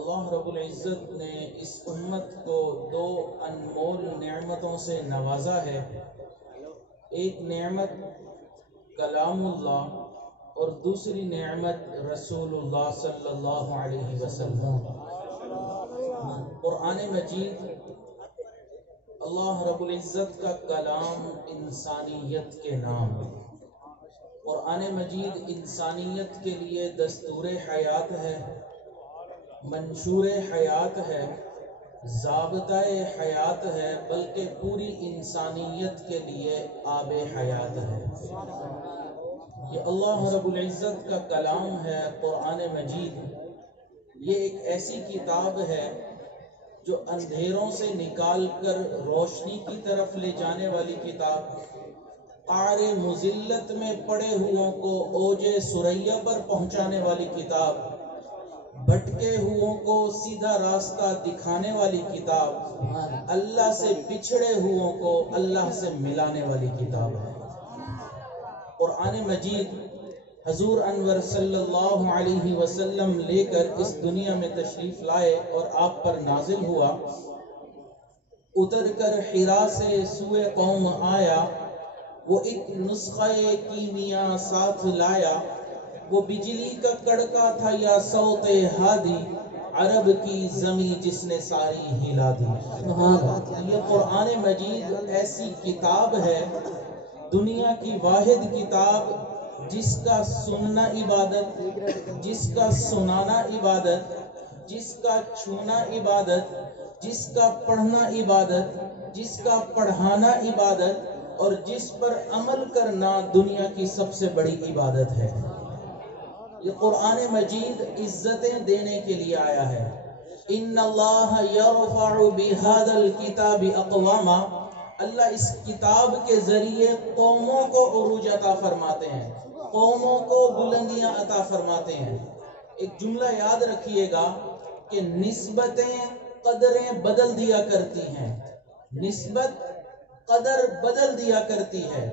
اللہ رب العزت نے اس امت کو دو انمول نعمتوں سے نوازا ہے۔ ایک نعمت کلام اللہ اور دوسری نعمت رسول اللہ صلی اللہ علیہ وسلم۔ قرآن مجید اللہ رب العزت کا کلام انسانیت کے نام۔ قرآن مجید انسانیت کے لیے دستور حیات ہے، منشور حیات ہے، ضابطہ حیات ہے، بلکہ پوری انسانیت کے لیے آب حیات ہے۔ یہ اللہ رب العزت کا کلام ہے قرآن مجید۔ یہ ایک ایسی کتاب ہے جو اندھیروں سے نکال کر روشنی کی طرف لے جانے والی کتاب، قعر مذلت میں پڑے ہوئوں کو اوج ثریا پر پہنچانے والی کتاب، بھٹکے ہوئوں کو سیدھا راستہ دکھانے والی کتاب، اللہ سے بچھڑے ہوئوں کو اللہ سے ملانے والی کتاب ہے۔ قرآن مجید حضور انور صلی اللہ علیہ وسلم لے کر اس دنیا میں تشریف لائے اور آپ پر نازل ہوا۔ اتر کر حرا سے سوئے قوم آیا، وہ ایک نسخہ کیمیا ساتھ لایا۔ وہ بجلی کا کڑکا تھا یا صوت ہادی، عرب کی زمین جس نے ساری ہلا دی۔ یہ قرآن مجید ایسی کتاب ہے، دنیا کی واحد کتاب جس کا سننا عبادت، جس کا سنانا عبادت، جس کا چھونا عبادت، جس کا پڑھنا عبادت، جس کا پڑھانا عبادت، اور جس پر عمل کرنا دنیا کی سب سے بڑی عبادت ہے۔ یہ قرآن مجید عزتیں دینے کے لیے آیا ہے۔ ان اللہ یرفع بہذا الکتاب اقواما، اللہ اس کتاب کے ذریعے قوموں کو عروج عطا فرماتے ہیں، قوموں کو بلندیاں عطا فرماتے ہیں۔ ایک جملہ یاد رکھیے گا کہ نسبتیں قدریں بدل دیا کرتی ہیں، نسبت قدر بدل دیا کرتی ہے۔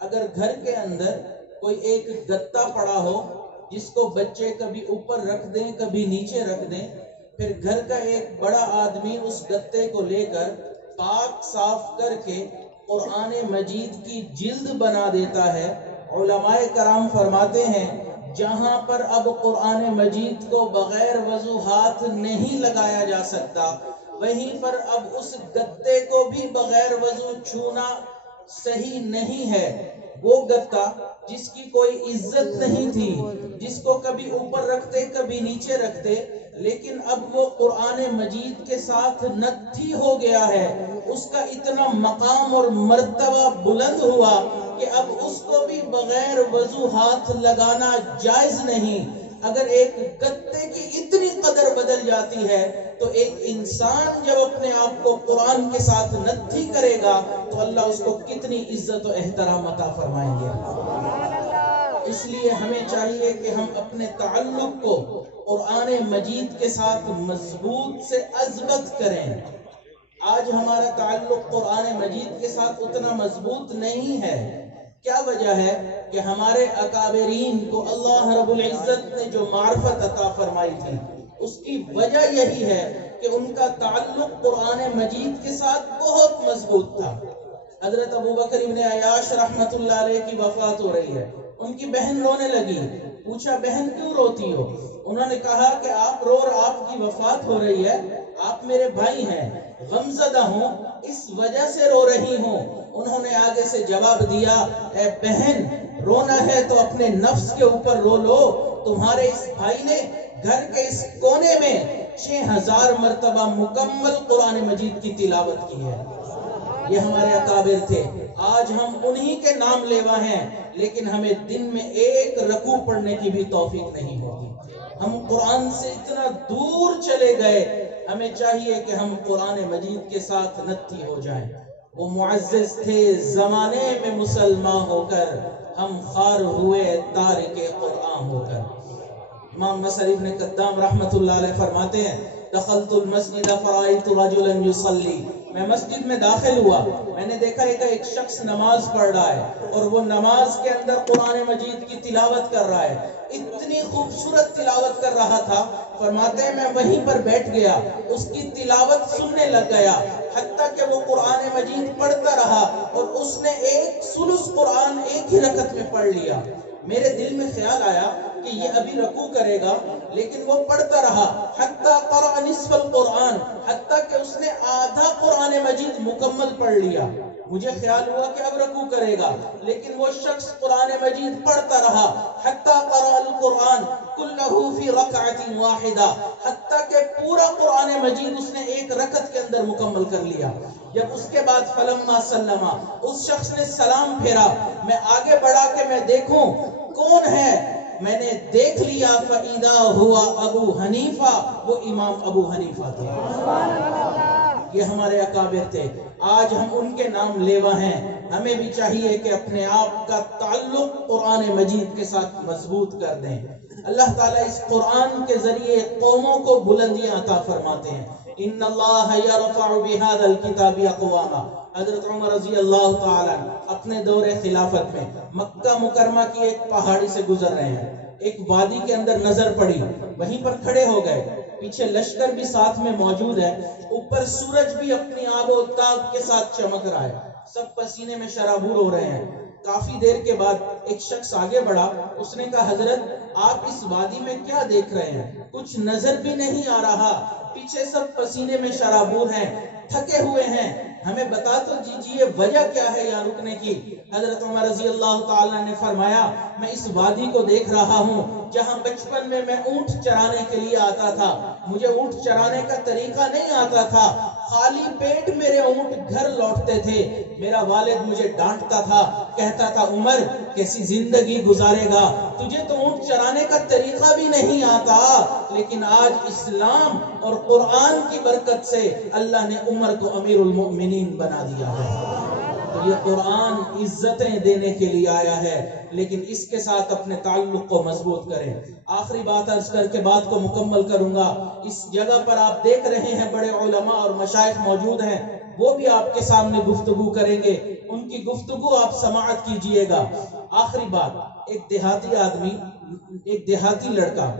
اگر گھر کے اندر کوئی ایک گتا پڑا ہو جس کو بچے کبھی اوپر رکھ دیں کبھی نیچے رکھ دیں، پھر گھر کا ایک بڑا آدمی اس گتے کو لے کر پاک صاف کر کے قرآن مجید کی جلد بنا دیتا ہے، علماء کرام فرماتے ہیں جہاں پر اب قرآن مجید کو بغیر وضو ہاتھ نہیں لگایا جا سکتا، وہیں پر اب اس گتے کو بھی بغیر وضو چھونا صحیح نہیں ہے۔ وہ گتا جس کی کوئی عزت نہیں تھی، جس کو کبھی اوپر رکھتے کبھی نیچے رکھتے، لیکن اب وہ قرآن مجید کے ساتھ نتھی ہو گیا ہے، اس کا اتنا مقام اور مرتبہ بلند ہوا کہ اب اس کو بھی بغیر وضو ہاتھ لگانا جائز نہیں۔ اگر ایک گتے کی اتنی قدر بدل جاتی ہے تو ایک انسان جب اپنے آپ کو قرآن کے ساتھ نتھی کرے گا تو اللہ اس کو کتنی عزت و احترام عطا فرمائیں گے۔ اس لیے ہمیں چاہیے کہ ہم اپنے تعلق کو قرآن مجید کے ساتھ مضبوط سے اضبط کریں۔ آج ہمارا تعلق قرآن مجید کے ساتھ اتنا مضبوط نہیں ہے۔ کیا وجہ ہے کہ ہمارے اکابرین کو اللہ رب العزت نے جو معرفت عطا فرمائی تھی، اس کی وجہ یہی ہے کہ ان کا تعلق قرآن مجید کے ساتھ بہت مضبوط تھا۔ حضرت ابو بکر ابن عیاش رحمت اللہ علیہ کی وفات ہو رہی ہے، ان کی بہن رونے لگی، پوچھا بہن کیوں روتی ہو؟ انہوں نے کہا کہ آپ کی وفات ہو رہی ہے، آپ میرے بھائی ہیں، غمزدہ ہوں، اس وجہ سے رو رہی ہوں۔ انہوں نے آگے سے جواب دیا، اے بہن رونا ہے تو اپنے نفس کے اوپر رو لو، تمہارے اس بھائی نے گھر کے اس کونے میں 6000 مرتبہ مکمل قرآن مجید کی تلاوت کی ہے۔ یہ ہمارے اکابر تھے۔ آج ہم انہی کے نام لیوا ہیں، لیکن ہمیں دن میں ایک رکوع پڑھنے کی بھی توفیق نہیں ہوگی۔ ہم قرآن سے اتنا دور چلے گئے، ہمیں چاہیے کہ ہم قرآن مجید کے ساتھ نتھی ہو جائیں۔ وہ معزز تھے زمانے میں مسلمان ہو کر، ہم خوار ہوئے تارک قرآن ہو کر۔ امام نصر ابن قدام رحمت اللہ علیہ فرماتے ہیں دخلت المسجد فرأيت رجلا يصلي، میں مسجد میں داخل ہوا، میں نے دیکھا ایک شخص نماز پڑھ رہا ہے اور وہ نماز کے اندر قرآن مجید کی تلاوت کر رہا ہے، اتنی خوبصورت تلاوت کر رہا تھا، فرماتے ہیں میں وہیں پر بیٹھ گیا، اس کی تلاوت سننے لگ گیا، حتیٰ کہ وہ قرآن مجید پڑھتا رہا اور اس نے ایک ثلث قرآن ایک ہی رکعت میں پڑھ لیا۔ میرے دل میں خیال آیا کہ یہ ابھی رکوع کرے گا، لیکن وہ پڑھتا رہا حتیٰ قرأ نصف القرآن، حتیٰ کہ اس نے آدھا قرآن مجید مکمل پڑھ لیا۔ مجھے خیال ہوا کہ اب رکوع کرے گا، لیکن وہ شخص قرآن مجید پڑھتا رہا حتیٰ قرأ القرآن کلہ فی رکعۃ واحدہ، حتیٰ کہ پورا قرآن مجید اس نے ایک رکعت کے اندر مکمل کر لیا۔ جب اس کے بعد فلما سلم، اس شخص نے سلام پھیرا، میں آگے بڑھا کہ میں دیکھوں کون ہے، میں نے دیکھ لیا فَإِذَا هُوَ ابو حنیفہ، وہ امام ابو حنیفہ تھے۔ یہ ہمارے اکابر تھے، آج ہم ان کے نام لیوا ہیں۔ ہمیں بھی چاہیے کہ اپنے آپ کا تعلق قرآن مجید کے ساتھ مضبوط کر دیں۔ اللہ تعالیٰ اس قرآن کے ذریعے قوموں کو بلندیاں عطا فرماتے ہیں۔ ان اللہ یرفع بہذا الکتاب اقواما، حضرت عمر رضی اللہ تعالیٰ اپنے دور خلافت میں مکہ مکرمہ کی ایک پہاڑی سے گزر رہے ہیں، ایک وادی کے اندر نظر پڑی، وہیں پر کھڑے ہو گئے، پیچھے لشکر بھی ساتھ میں موجود ہے، اوپر سورج بھی اپنی آب و تاب کے ساتھ چمک رہا ہے، سب پسینے میں شرابور ہو رہے ہیں۔ کافی دیر کے بعد ایک شخص آگے بڑھا، اس نے کہا حضرت آپ اس وادی میں کیا دیکھ رہے ہیں؟ کچھ نظر بھی نہیں آ رہا، پیچھے سب پسینے میں شرابور ہیں، تھکے ہوئے ہیں، ہمیں بتا تو دیجیے وجہ کیا ہے یہاں رکنے کی۔ حضرت عمر رضی اللہ تعالیٰ نے فرمایا میں اس وادی کو دیکھ رہا ہوں جہاں بچپن میں اونٹ چرانے کے لیے آتا تھا، مجھے اونٹ چرانے کا طریقہ نہیں آتا تھا، خالی پیٹ میرے اونٹ گھر لوٹتے تھے، میرا والد مجھے ڈانٹتا تھا، کہتا تھا عمر کیسی زندگی گزارے گا، تجھے تو اونٹ چرانے کا طریقہ بھی نہیں آتا، لیکن آج اسلام اور قرآن کی برکت سے اللہ نے عمر کو امیر المؤمنین بنا دیا ہے۔ تو یہ قرآن عزتیں دینے کے لیے آیا ہے، لیکن اس کے ساتھ اپنے تعلق کو مضبوط کریں۔ آخری بات عرض کر کے بات کو مکمل کروں گا، اس جگہ پر آپ دیکھ رہے ہیں بڑے علماء اور مشائخ موجود ہیں، وہ بھی آپ کے سامنے گفتگو کریں گے، ان کی گفتگو آپ سماعت کیجئے گا۔ آخری بات، ایک دیہاتی آدمی، ایک دیہاتی لڑکا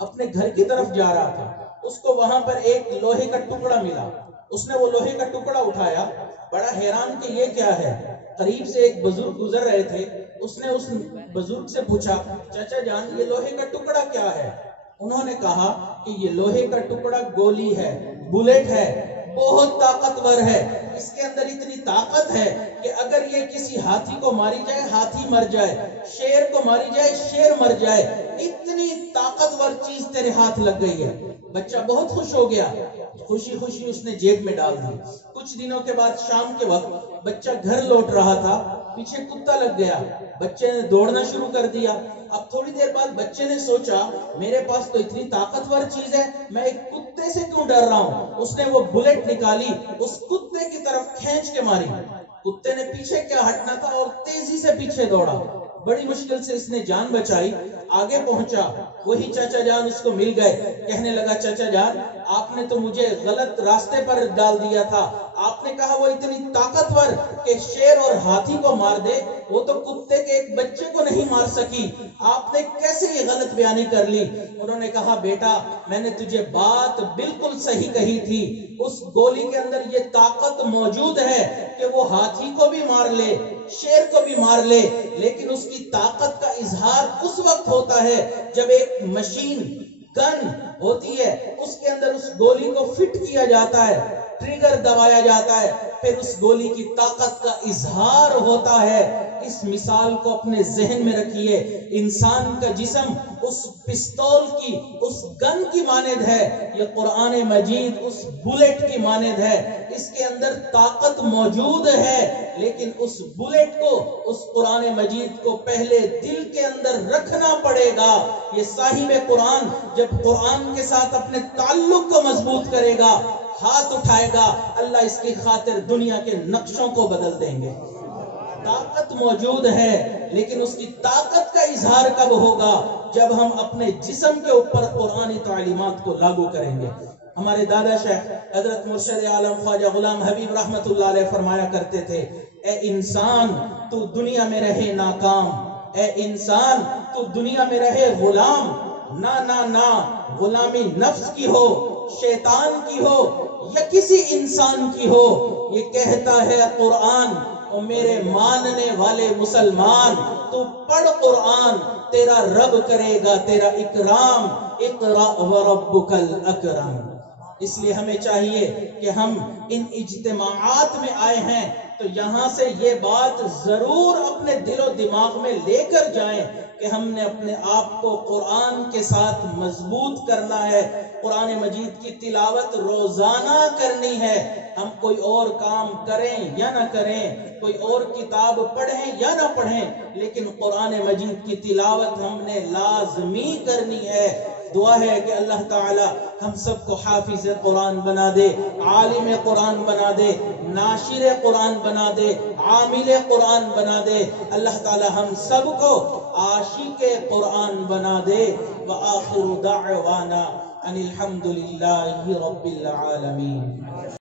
اپنے گھر کی طرف جا رہا تھا، اس کو وہاں پر ایک لوہے کا ٹکڑا ملا، اس نے وہ لوہے کا ٹکڑا اٹھایا، بڑا حیران کہ یہ کیا ہے، قریب سے ایک بزرگ گزر رہے تھے، اس نے اس بزرگ سے پوچھا چچا جان یہ لوہے کا ٹکڑا کیا ہے؟ انہوں نے کہا کہ یہ لوہے کا ٹکڑا گولی ہے، بلیٹ ہے، بہت طاقتور ہے، اس کے اندر اتنی طاقت ہے کہ اگر یہ کسی ہاتھی کو ماری جائے ہاتھی مر جائے، شیر کو ماری جائے شیر مر جائے، اتنی طاقتور چیز تیرے ہاتھ لگ گئی ہے۔ بچہ بہت خوش ہو گیا، خوشی خوشی اس نے جیب میں ڈال دی۔ کچھ دنوں کے بعد شام کے وقت بچہ گھر لوٹ رہا تھا، پیچھے کتا لگ گیا، بچے نے دوڑنا شروع کر دیا۔ اب تھوڑی دیر بعد بچے نے سوچا میرے پاس تو اتنی طاقتور چیز ہے، میں ایک کتے سے کیوں ڈر رہا ہوں؟ اس نے وہ بلیٹ نکالی، اس کتے کی طرف کھینچ کے ماری، کتے نے پیچھے کیا ہٹنا تھا اور تیزی سے پیچھے دوڑا، بڑی مشکل سے اس نے جان بچائی، آگے پہنچا، وہی چچا جان اس کو مل گئے، کہنے لگا چچا جان آپ نے تو مجھے غلط راستے پر ڈال دیا تھا، آپ نے کہا وہ اتنی طاقتور کہ شیر اور ہاتھی کو مار دے، وہ تو کتے کے ایک بچے کو نہیں مار سکی، آپ نے کیسے یہ غلط بیانی کر لی؟ انہوں نے کہا بیٹا میں نے تجھے بات بالکل صحیح کہی تھی، اس گولی کے اندر یہ طاقت موجود ہے کہ وہ ہاتھی کو بھی مار لے، شیر کو بھی مار لے، لیکن اس کی طاقت کا اظہار اس وقت ہوتا ہے جب ایک مشین گن ہوتی ہے، اس کے اندر اس گولی کو فٹ کیا جاتا ہے، ٹریگر دبایا جاتا ہے، پھر اس گولی کی طاقت کا اظہار ہوتا ہے۔ اس مثال کو اپنے ذہن میں رکھیے، انسان کا جسم اس پستول کی، اس گن کی مانند ہے، یہ قرآن مجید اس بلیٹ کی مانند ہے، اس کے اندر طاقت موجود ہے، لیکن اس بلیٹ کو، اس قرآن مجید کو پہلے دل کے اندر رکھنا پڑے گا۔ یہ صاحب قرآن جب قرآن کے ساتھ اپنے تعلق کو مضبوط کرے گا، ہاتھ اٹھائے گا، اللہ اس کی خاطر دنیا کے نقشوں کو بدل دیں گے۔ طاقت موجود ہے لیکن اس کی طاقت کا اظہار کب ہوگا؟ جب ہم اپنے جسم کے اوپر قرآنی تعلیمات کو لاگو کریں گے۔ ہمارے دادا شیخ حضرت مرشد عالم خواجہ غلام حبیب رحمت اللہ علیہ فرمایا کرتے تھے، اے انسان تو دنیا میں رہے ناکام، اے انسان تو دنیا میں رہے غلام، نہ غلامی نفس کی ہو، شیطان کی ہو یا کسی انسان کی ہو، یہ کہتا ہے قرآن، اور میرے ماننے والے مسلمان تو پڑھ قرآن، تیرا رب کرے گا تیرا اکرام، اقرأ وربک الاکرم۔ اس لیے ہمیں چاہیے کہ ہم ان اجتماعات میں آئے ہیں تو یہاں سے یہ بات ضرور اپنے دل و دماغ میں لے کر جائیں کہ ہم نے اپنے آپ کو قرآن کے ساتھ مضبوط کرنا ہے، قرآن مجید کی تلاوت روزانہ کرنی ہے۔ ہم کوئی اور کام کریں یا نہ کریں، کوئی اور کتاب پڑھیں یا نہ پڑھیں، لیکن قرآن مجید کی تلاوت ہم نے لازمی کرنی ہے۔ دعا ہے کہ اللہ تعالی ہم سب کو حافظ قرآن بنا دے، عالم قرآن بنا دے، ناشر قرآن بنا دے، عامل قرآن بنا دے۔ اللہ تعالی ہم سب کو عاشق قرآن بنا دے۔ وآخر دعوانا ان الحمد للہ رب العالمین۔